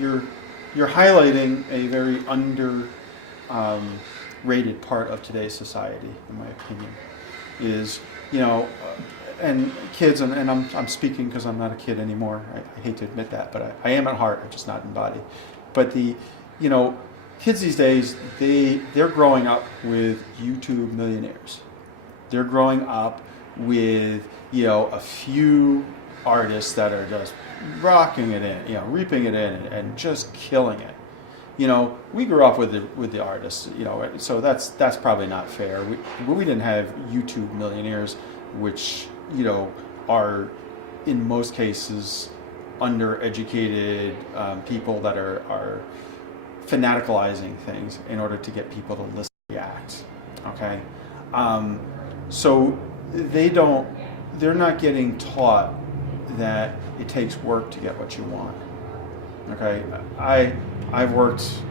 you're highlighting a very rated part of today's society, in my opinion. Is, and kids, and I'm speaking because I'm not a kid anymore. I hate to admit that, but I am at heart. I'm just not in body. But kids these days, they're growing up with YouTube Millionaires. They're growing up with a few artists that are just rocking it in, reaping it in, and just killing it. We grew up with the artists, so that's probably not fair. We didn't have YouTube Millionaires, which are in most cases undereducated people that are fanaticalizing things in order to get people to listen and react. Okay, so they're not getting taught that it takes work to get what you want. Okay, I've worked,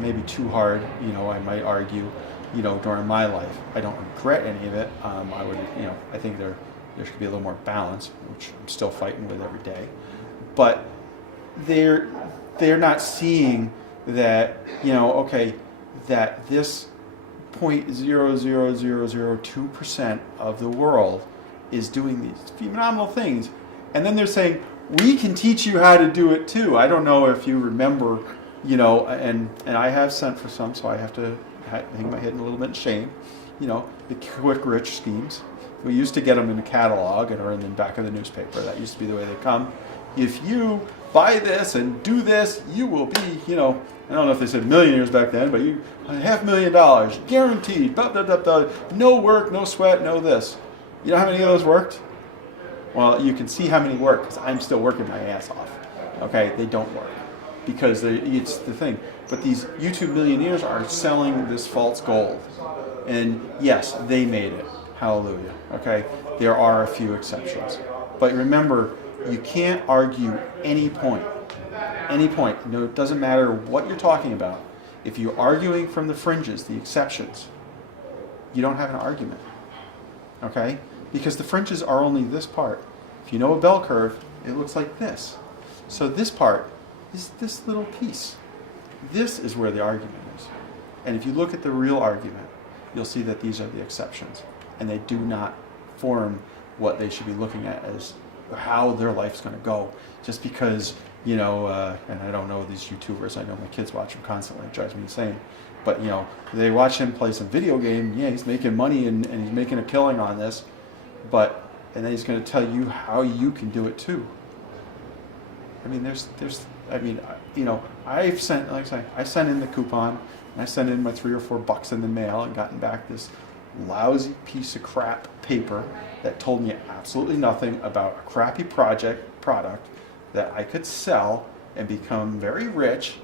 maybe too hard, I might argue, during my life. I don't regret any of it. I would, I think there should be a little more balance, which I'm still fighting with every day. But they're not seeing that, okay, that this 0.00002% of the world is doing these phenomenal things. And then they're saying, we can teach you how to do it too. I don't know if you remember, and I have sent for some, so I have to hang my head in a little bit in shame. The quick rich schemes. We used to get them in the catalog or in the back of the newspaper. That used to be the way they come. If you buy this and do this, you will be, I don't know if they said millionaires back then, but you $500,000 guaranteed. Blah, blah, blah, blah. No work, no sweat, no this. You know how many of those worked? Well, you can see how many work because I'm still working my ass off. Okay, they don't work because it's the thing. But these YouTube millionaires are selling this false gold, and yes, they made it. Hallelujah. Okay, there are a few exceptions, but remember, you can't argue any point. Any point. It doesn't matter what you're talking about. If you're arguing from the fringes, the exceptions, you don't have an argument. Okay? Because the fringes are only this part. If you know a bell curve, it looks like this. So this part is this little piece. This is where the argument is. And if you look at the real argument, you'll see that these are the exceptions. And they do not form what they should be looking at as how their life's going to go. Just because, and I don't know these YouTubers. I know my kids watch them constantly. It drives me insane. But, they watch him play some video game. Yeah, he's making money and he's making a killing on this. And then he's going to tell you how you can do it too. I mean, I've sent, like I say, I sent in the coupon, and I sent in my $3 or $4 in the mail and gotten back this lousy piece of crap paper that told me absolutely nothing about a crappy product that I could sell and become very rich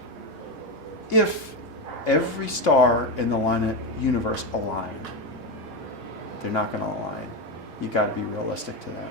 if every star in the universe aligned. They're not going to align. You got to be realistic to that.